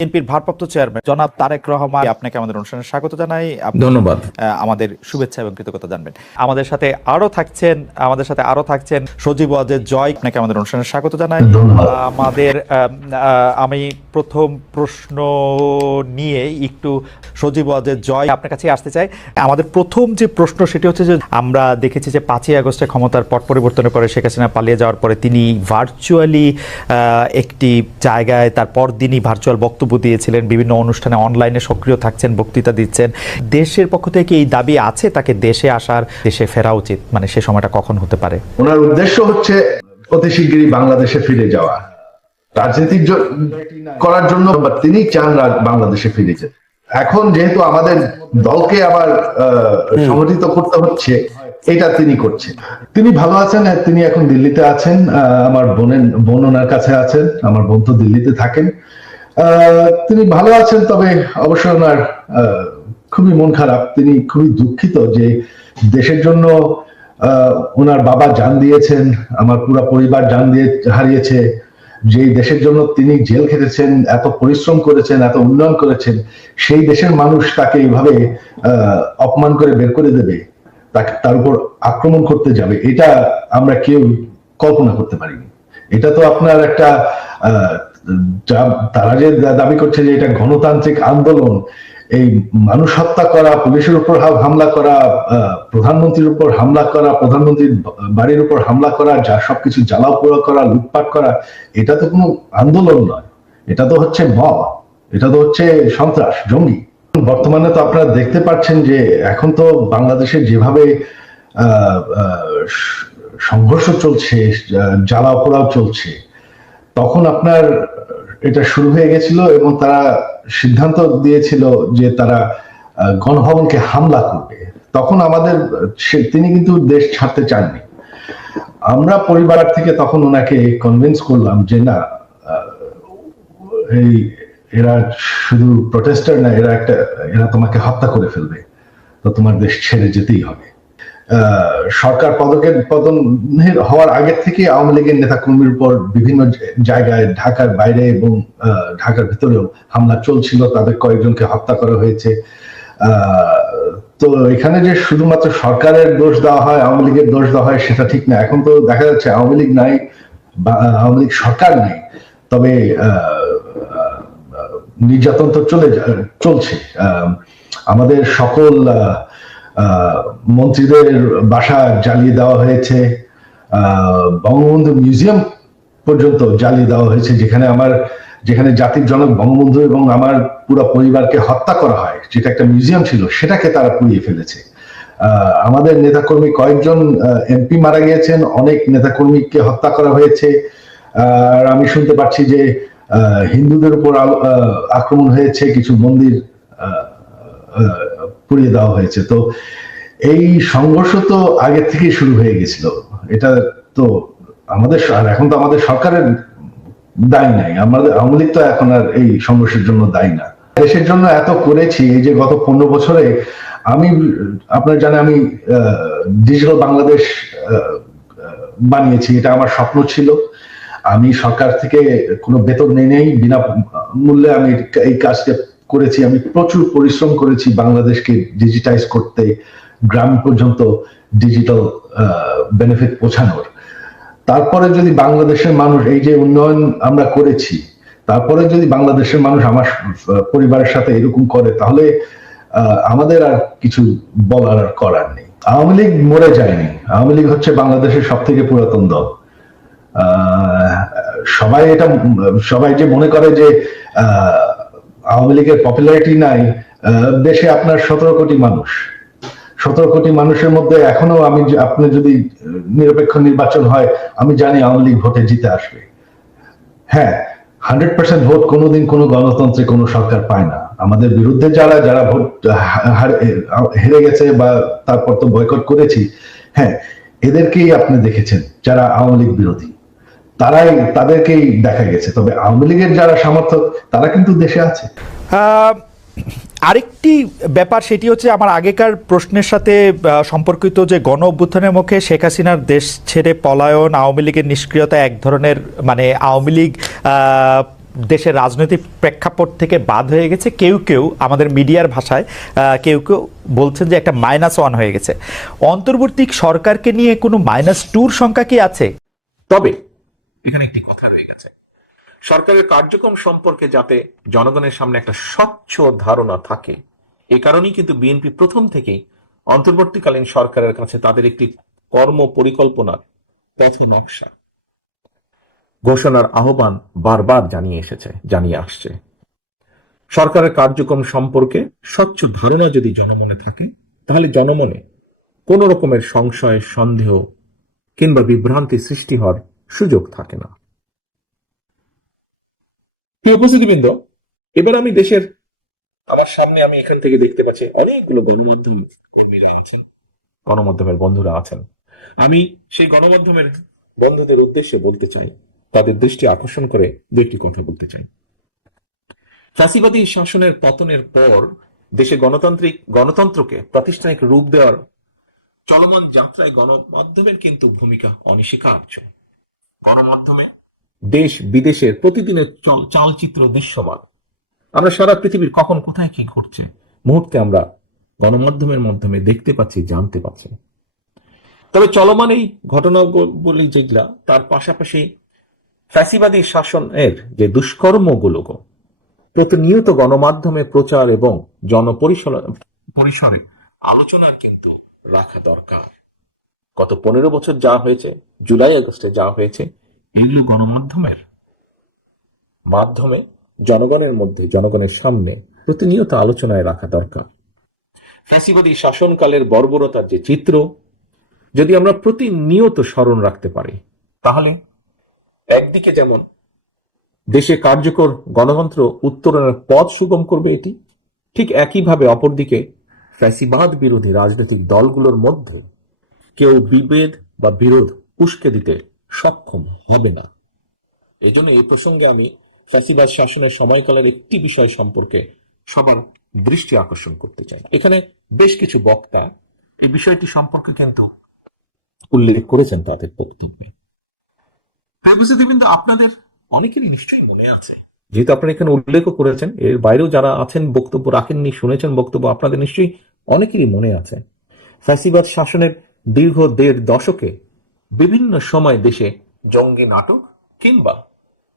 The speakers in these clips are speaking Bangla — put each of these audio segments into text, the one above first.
বিএনপির ভারপ্রাপ্ত চেয়ারম্যান জনাব তারেক রহমান, আপনাকে আমাদের অনুষ্ঠানে স্বাগত জানাই। ধন্যবাদ। আমাদের শুভেচ্ছা এবং কৃতজ্ঞতা জানবেন। আমাদের সাথে আরো থাকছেন সজীব ওয়াজেদ জয়, আপনাকে আমাদের অনুষ্ঠানে স্বাগত জানাই। আমি প্রথম প্রশ্ন নিয়ে একটু সজীব ওয়াজেদ জয় আপনার কাছে আসতে চাই। আমাদের প্রথম যে প্রশ্ন সেটি হচ্ছে যে আমরা দেখেছি যে 5ই আগস্টে ক্ষমতার পট পরিবর্তনের পরে শেখ হাসিনা পালিয়ে যাওয়ার পরে তিনি ভার্চুয়ালি একটি জায়গায় তার পরদিনই ভার্চুয়াল বক্তব্য দিয়েছিলেন, বিভিন্ন অনুষ্ঠানে অনলাইনে সক্রিয় থাকছেন, বক্তৃতা দিচ্ছেন। দেশের পক্ষ থেকে এই দাবি আছে তাকে দেশে আসার, দেশে ফেরা উচিত, মানে সে সময়টা কখন হতে পারে? ওনার উদ্দেশ্য হচ্ছে অতি শীঘ্রই বাংলাদেশে ফিরে যাওয়া, রাজনীতি করার জন্য তিনি চান বাংলাদেশে ফিরে যেতে। এখন যেহেতু আমাদের দলকে আবার সংগঠিত করতে হচ্ছে, এটা তিনি করছেন। তিনি ভালো আছেন, তিনি এখন দিল্লিতে আছেন। আমার বোন ওনার কাছে আছেন, আমার বোন তো দিল্লিতে থাকেন। তিনি ভালো আছেন, তবে অবশ্যই ওনার খুবই মন খারাপ। তিনি খুবই দুঃখিত যে দেশের জন্য ওনার বাবা জান দিয়েছেন, আমার পুরো পরিবার জান দিয়ে হারিয়েছে। যে দেশের জন্য তিনি জেল খেটেছেন, এত পরিশ্রম করেছেন, এত উন্নয়ন করেছেন, সেই দেশের মানুষ তাকে এইভাবে অপমান করে বের করে দেবে, তার উপর আক্রমণ করতে যাবে, এটা আমরা কেউ কল্পনা করতে পারিনি। এটা তো আপনার একটা তারা যে দাবি করছে যে এটা গণতান্ত্রিক আন্দোলন, এই মানুষ হত্যা করা, পুলিশের উপর হামলা করা, প্রধানমন্ত্রীর উপর হামলা করা, প্রধানমন্ত্রীর বাড়ির উপর হামলা করা, যা সবকিছু জ্বালাও পোড়া করা, লুটপাট করা, এটা তো কোনো আন্দোলন নয়, এটা তো হচ্ছে মব, এটা তো হচ্ছে সন্ত্রাস, জঙ্গি। বর্তমানে তো আপনারা দেখতে পাচ্ছেন যে এখন তো বাংলাদেশে যেভাবে সংঘর্ষ চলছে, জ্বালাও পোড়াও চলছে, তখন আপনার এটা শুরু হয়ে গেছিল এবং তারা সিদ্ধান্ত দিয়েছিল যে তারা গণভবনকে হামলা করবে। তখন তিনি কিন্তু দেশ ছাড়তে চাননি। আমরা পরিবার থেকে তখন ওনাকে কনভিন্স করলাম যে না, এরা শুধু প্রটেস্টার না, এরা তোমাকে হত্যা করে ফেলবে, তো তোমার দেশ ছেড়ে যেতেই হবে। সরকার পতন হওয়ার আগে থেকে আওয়ামী লীগের নেতা কর্মীর উপর বিভিন্ন জায়গায় ঢাকার বাইরে এবং ঢাকার ভিতরেও হামলা চলছিল, তাদের কয়েকজনকে হত্যা করা হয়েছে। তো এখানে যে শুধুমাত্র সরকারের দোষ দেওয়া হয়, আওয়ামী লীগের দোষ দেওয়া হয়, সেটা ঠিক না। এখন তো দেখা যাচ্ছে আওয়ামী লীগ নাই, আওয়ামী লীগ সরকার নেই, তবে নির্যাতন তো চলছে। আমাদের সকল মন্ত্রীদের বাসা জ্বালিয়ে দেওয়া হয়েছে, বঙ্গবন্ধু মিউজিয়াম পর্যন্ত জ্বালিয়ে দেওয়া হয়েছে, যেখানে জাতির জনক বঙ্গবন্ধু এবং আমার পুরো পরিবারকে হত্যা করা হয়, যেটা একটা মিউজিয়াম ছিল, সেটাকে তারা পুড়িয়ে ফেলেছে। আমাদের নেতাকর্মী কয়েকজন এমপি মারা গিয়েছেন, অনেক নেতাকর্মীকে হত্যা করা হয়েছে। আর আমি শুনতে পাচ্ছি যে হিন্দুদের উপর আক্রমণ হয়েছে, কিছু মন্দির পুড়িয়ে দেওয়া হয়েছে। তো এই সংঘর্ষ তো আগে থেকেই শুরু হয়ে গেছিল। এটা তো এখন তো আমাদের সরকারের দায়ী নাই, আমাদের আওয়ামী লীগ তো এখন আর এই সংঘর্ষের জন্য দায়ী না। দেশের জন্য এত করেছি, এই যে গত 15 বছরে আপনারা জানেন আমি ডিজিটাল বাংলাদেশ বানিয়েছি। এটা আমার স্বপ্ন ছিল। আমি সরকার থেকে কোনো বেতন নেই, বিনা মূল্যে আমি এই কাজটা করেছি। আমি প্রচুর পরিশ্রম করেছি বাংলাদেশকে ডিজিটাইজ করতে, গ্রাম পর্যন্ত ডিজিটাল বেনিফিট পৌঁছানোর। তারপরে যদি বাংলাদেশের মানুষ, এই যে উন্নয়ন আমরা করেছি, তারপরে যদি বাংলাদেশের মানুষ আমার পরিবারের সাথে এরকম করে, তাহলে আমাদের আর কিছু বলার আর করার নেই। আওয়ামী লীগ মরে যায়নি। আওয়ামী লীগ হচ্ছে বাংলাদেশের সব থেকে পুরাতন দল। সবাই যে মনে করে যে আওয়ামী লীগের পপুলারিটি নাই, দেশে আপনার 17 কোটি মানুষ, 17 কোটি মানুষের মধ্যে এখনো আপনি যদি নিরপেক্ষ নির্বাচন হয়, আমি জানি আওয়ামী লীগ ভোটে জিতে আসবে। হ্যাঁ, 100% ভোট কোনোদিন কোনো গণতন্ত্রে কোনো সরকার পায় না। আমাদের বিরুদ্ধে যারা ভোট হেরে গেছে বা তারপর তো বয়কট করেছি, হ্যাঁ, এদেরকেই আপনি দেখেছেন যারা আওয়ামী লীগ বিরোধী, তাদেরকেই দেখা গেছে। তবে আওয়ামী লীগের যারা সমর্থক, তারা কিন্তু দেশে আছে। আরেকটি ব্যাপার সেটি হচ্ছে আমার আগেকার প্রশ্নের সাথে সম্পর্কিত, যে গণ অভ্যুত্থানের মুখে শেখ হাসিনার দেশ ছেড়ে পলায়ন, আওয়ামী লীগের নিষ্ক্রিয়তা, এক ধরনের মানে আওয়ামী লীগ দেশের রাজনৈতিক প্রেক্ষাপট থেকে বাদ হয়ে গেছে, কেউ কেউ আমাদের মিডিয়ার ভাষায় কেউ কেউ বলছেন যে একটা -1 হয়ে গেছে। অন্তর্বর্তী সরকারকে নিয়ে কোনো -2 সংখ্যা কি আছে? তবে এখানে একটি কথা রয়ে গেছে, সরকারের কার্যক্রম সম্পর্কে যাতে জনগণের সামনে একটা স্বচ্ছ ধারণা থাকে, এ কারণেই কিন্তু বিএনপি প্রথম থেকেই অন্তর্বর্তীকালীন সরকারের কাছে তাদের একটি কর্ম পরিকল্পনার পথ নকশা ঘোষণার আহ্বান বারবার জানিয়ে আসছে। সরকারের কার্যক্রম সম্পর্কে স্বচ্ছ ধারণা যদি জনমনে থাকে, তাহলে জনমনে কোন রকমের সংশয়, সন্দেহ কিংবা বিভ্রান্তি সৃষ্টি হওয়ার সুযোগ থাকে না। প্রিয় উপস্থিতিবৃন্দ, এবার আমি দেশের আমার সামনে আমি এখান থেকে দেখতে পাচ্ছি অনেকগুলো গণমাধ্যম কর্মীরা আছেন, গণমাধ্যমের বন্ধুরা আছেন। আমি সেই গণমাধ্যমের বন্ধুদের উদ্দেশ্যে বলতে চাই, তাদের দৃষ্টি আকর্ষণ করে দু একটি কথা বলতে চাই। ফ্যাসিবাদী শাসনের পতনের পর দেশে গণতন্ত্রকে প্রাতিষ্ঠানিক রূপ দেওয়ার চলমান যাত্রায় গণমাধ্যমের কিন্তু ভূমিকা অনস্বীকার্য। গণমাধ্যমে দেশ বিদেশের প্রতিদিনের চালচিত্র দৃশ্যমান। আমরা সারা পৃথিবীর কখন কোথায় কি ঘটছে মুহূর্তে আমরা গণমাধ্যমের মাধ্যমে দেখতে পাচ্ছি, জানতে পারছি। তবে চলমান এই ঘটনাগুলি যেগুলা, তার পাশাপাশি ফ্যাসিবাদী শাসনের যে দুষ্কর্মগুলো প্রতিনিয়ত গণমাধ্যমে প্রচার এবং জনপরিসরে আলোচনার কিন্তু রাখা দরকার। গত 15 বছর যা হয়েছে, জুলাই আগস্টে যা হয়েছে, এগুলো গণমাধ্যমের মাধ্যমে জনগণের মধ্যে, জনগণের সামনে প্রতিনিয়ত আলোচনায় রাখা দরকার। ফ্যাসিবাদী শাসনকালের বর্বরতার যে চিত্র যদি আমরা প্রতিনিয়ত স্মরণ রাখতে পারি, তাহলে একদিকে যেমন দেশে কার্যকর গণতন্ত্র উত্তরণের পথ সুগম করবে এটি, ঠিক একইভাবে অপরদিকে ফ্যাসিবাদ বিরোধী রাজনৈতিক দলগুলোর মধ্যে কেউ বিভেদ বা বিরোধ উস্কে দিতে সক্ষম হবে না। এই জন্য এই প্রসঙ্গে আমি ফ্যাসিবাদ শাসনের সময়কালের একটি বিষয় সম্পর্কে সবার দৃষ্টি আকর্ষণ করতে চাই। এখানে বেশ কিছু বক্তা এই বিষয়টি সম্পর্কে কিন্তু উল্লেখ করেছেন তাদের বক্তব্যে। কিন্তু আপনাদের অনেকেরই নিশ্চয়ই মনে আছে, যেহেতু আপনারা এখানে উল্লেখ করেছেন, এর বাইরেও যারা আছেন বক্তব্য রাখেননি, শুনেছেন বক্তব্য, আপনাদের নিশ্চয়ই অনেকেরই মনে আছে ফ্যাসিবাদ শাসনের দীর্ঘ 1.5 দশকে বিভিন্ন সময় দেশে জঙ্গি নাটক কিংবা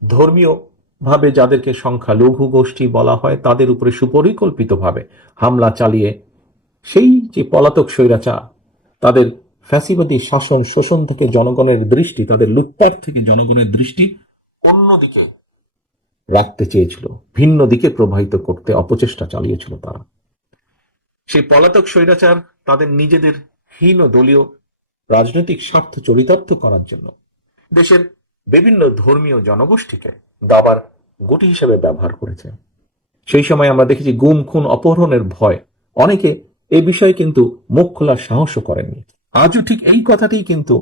ধর্মীয় ভাবে যাদেরকে সংখ্যালঘু গোষ্ঠী বলা হয়, তাদের উপরে সুপরিকল্পিতভাবে হামলা চালিয়ে সেই যে পলাতক স্বৈরাচার তাদের ফ্যাসিবাদী শাসন শোষণ থেকে জনগণের দৃষ্টি, তাদের লুটপাট থেকে জনগণের দৃষ্টি অন্যদিকে রাখতে চেয়েছিল, ভিন্ন দিকে প্রবাহিত করতে অপচেষ্টা চালিয়েছিল তারা। সেই পলাতক স্বৈরাচার তাদের নিজেদের হীন দলীয় রাজনৈতিক স্বার্থ চরিতার্থ করার জন্য দেশের বিভিন্ন ধর্মীয় জনগোষ্ঠীকে দাবার গুটি হিসেবে ব্যবহার করেছে। সেই সময় আমরা দেখেছি গুম, খুন, অপহরণের ভয়, অনেকে এই বিষয়ে কিন্তু মুখ খোলার সাহসও করেননি। আজও ঠিক এই কথাটি কিন্তু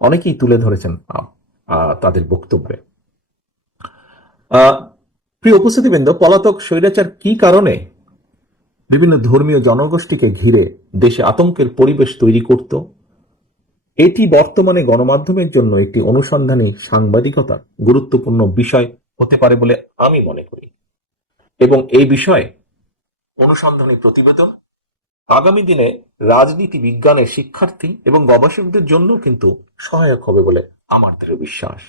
অনেকেই তুলে ধরেছেন তাদের বক্তব্যে। প্রিয় উপস্থিতিবৃন্দ, পলাতক স্বৈরাচার কি কারণে বিভিন্ন ধর্মীয় জনগোষ্ঠীকে ঘিরে দেশে আতঙ্কের পরিবেশ তৈরি করত, এটি বর্তমানে গণমাধ্যমের জন্য একটি অনুসন্ধানী সাংবাদিকতার গুরুত্বপূর্ণ বিষয় হতে পারে বলে আমি মনে করি, এবং এই বিষয়ে অনুসন্ধানী প্রতিবেদন আগামী দিনে রাজনীতি বিজ্ঞানের শিক্ষার্থী এবং গবেষকদের জন্য কিন্তু সহায়ক হবে বলে আমার দৃঢ় বিশ্বাস।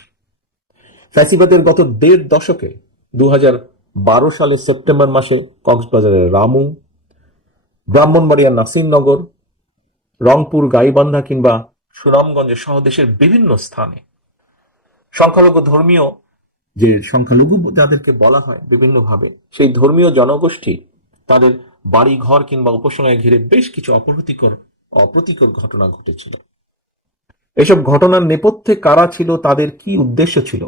ফ্যাসিবাদের গত 1.5 দশকে 2012 সালের সেপ্টেম্বর মাসে কক্সবাজারের রামু, ব্রাহ্মণবাড়িয়ার নাসিরনগর, রংপুর, গাইবান্ধা কিংবা সুনামগঞ্জ সহ দেশের বিভিন্ন স্থানে সংখ্যালঘু ধর্মীয় যে সংখ্যালঘু যাদেরকে বলা হয় বিভিন্নভাবে, সেই ধর্মীয় জনগোষ্ঠী তাদের বাড়ি ঘর কিংবা উপাসনায় ঘিরে বেশ কিছু অপ্রীতিকর ঘটনা ঘটেছিল। এসব ঘটনার নেপথ্যে কারা ছিল, তাদের কি উদ্দেশ্য ছিল,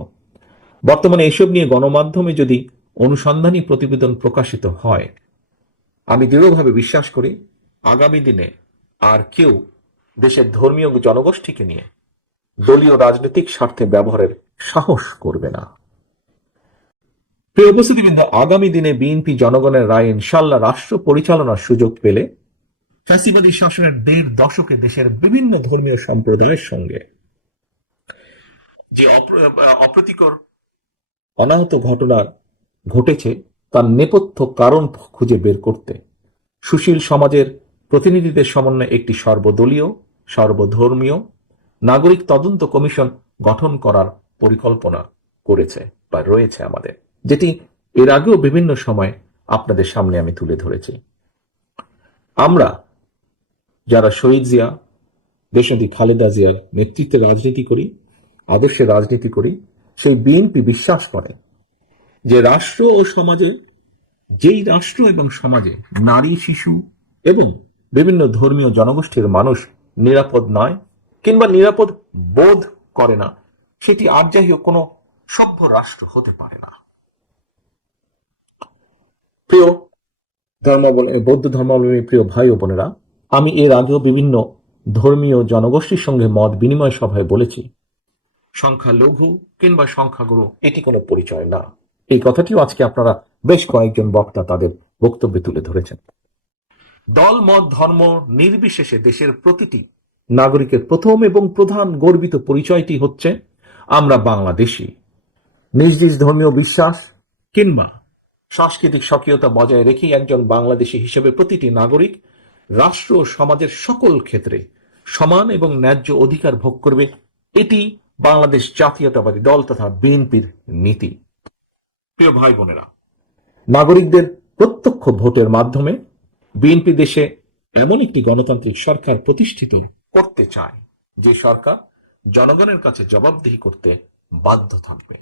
বর্তমানে এসব নিয়ে গণমাধ্যমে যদি অনুসন্ধানী প্রতিবেদন প্রকাশিত হয়, আমি দৃঢ়ভাবে বিশ্বাস করি আগামী দিনে আর কেউ দেশের ধর্মীয় জনগোষ্ঠীকে নিয়ে দলীয় রাজনৈতিক স্বার্থে ব্যবহারের সাহস করবে না। প্রিয় উপস্থিতিবৃন্দ, আগামী দিনে বিএনপি জনগণের রায় ইনশাল্লাহ রাষ্ট্র পরিচালনার সুযোগ পেলে ফ্যাসিবাদী শাসনের 1.5 দশকে দেশের বিভিন্ন ধর্মীয় সম্প্রদায়ের সঙ্গে যে অপ্রীতিকর অনাহত ঘটনা ঘটেছে তার নেপথ্য কারণ খুঁজে বের করতে সুশীল সমাজের প্রতিনিধিদের সমন্বয়ে একটি সর্বদলীয় সর্বধর্মীয় নাগরিক তদন্ত কমিশন গঠন করার পরিকল্পনা করেছে বা রয়েছে আমাদের, যেটি এর আগেও বিভিন্ন সময় আপনাদের সামনে আমি তুলে ধরেছি। আমরা যারা শহীদ জিয়া, দেশনেত্রী খালেদা জিয়ার নেতৃত্বে রাজনীতি করি, আদর্শে রাজনীতি করি, সেই বিএনপি বিশ্বাস করে যে রাষ্ট্র ও সমাজে, যেই রাষ্ট্র এবং সমাজে নারী, শিশু এবং বিভিন্ন ধর্মীয় জনগোষ্ঠীর মানুষ নিরাপদ নয় কিংবা নিরাপদ বোধ করে না, সেটি আর যাই হোক কোনো সভ্য রাষ্ট্র হতে পারে না। প্রিয় বৌদ্ধ ধর্মাবলম্বী প্রিয় ভাই ও বোনেরা, আমি এর আগেও বিভিন্ন ধর্মীয় জনগোষ্ঠীর সঙ্গে মত বিনিময় সভায় বলেছি, সংখ্যালঘু কিংবা সংখ্যাগুরু এটি কোনো পরিচয় না। এই কথাটিও আজকে আপনারা বেশ কয়েকজন বক্তা তাদের বক্তব্যে তুলে ধরেছেন। দল, মত, ধর্ম নির্বিশেষে দেশের প্রতিটি নাগরিকের প্রথম এবং প্রধান গর্বিত পরিচয়টি হচ্ছে আমরা বাংলাদেশী। নিজ নিজ ধর্মীয় বিশ্বাস কিংবা সাংস্কৃতিক স্বকীয়তা বজায় রেখে একজন বাংলাদেশী হিসেবে প্রতিটি নাগরিক রাষ্ট্র ও সমাজের সকল ক্ষেত্রে সমান এবং ন্যায্য অধিকার ভোগ করবে, এটি বাংলাদেশ জাতীয়তাবাদী দল তথা বিএনপির নীতি। প্রিয় ভাই বোনেরা, নাগরিকদের প্রত্যক্ষ ভোটের মাধ্যমে বিএনপি দেশে এমন একটি গণতান্ত্রিক সরকার প্রতিষ্ঠিত করতে চায় যে সরকার জনগণের কাছে জবাবদিহি করতে বাধ্য থাকবে।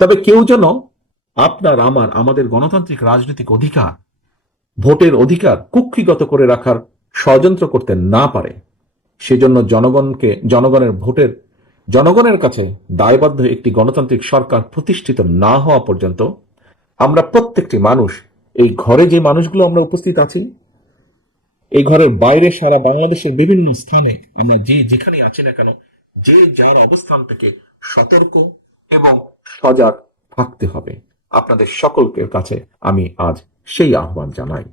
তবে কেউ যেন আপনার আমাদের গণতান্ত্রিক রাজনৈতিক অধিকার, ভোটের অধিকার কুক্ষিগত করে রাখার ষড়যন্ত্র করতে না পারে, সেজন্য জনগণের কাছে দায়বদ্ধ একটি গণতান্ত্রিক সরকার প্রতিষ্ঠিত না হওয়া পর্যন্ত আমরা প্রত্যেকটি মানুষ, এই ঘরে যে মানুষগুলো আমরা উপস্থিত আছি, এই ঘরের বাইরে সারা বাংলাদেশের বিভিন্ন স্থানে আমরা যেখানে আছি না কেন, যে যার অবস্থান থেকে সতর্ক এবং সজাগ থাকতে হবে। আপনাদের সকলের কাছে আমি আজ সেই আহ্বান জানাই।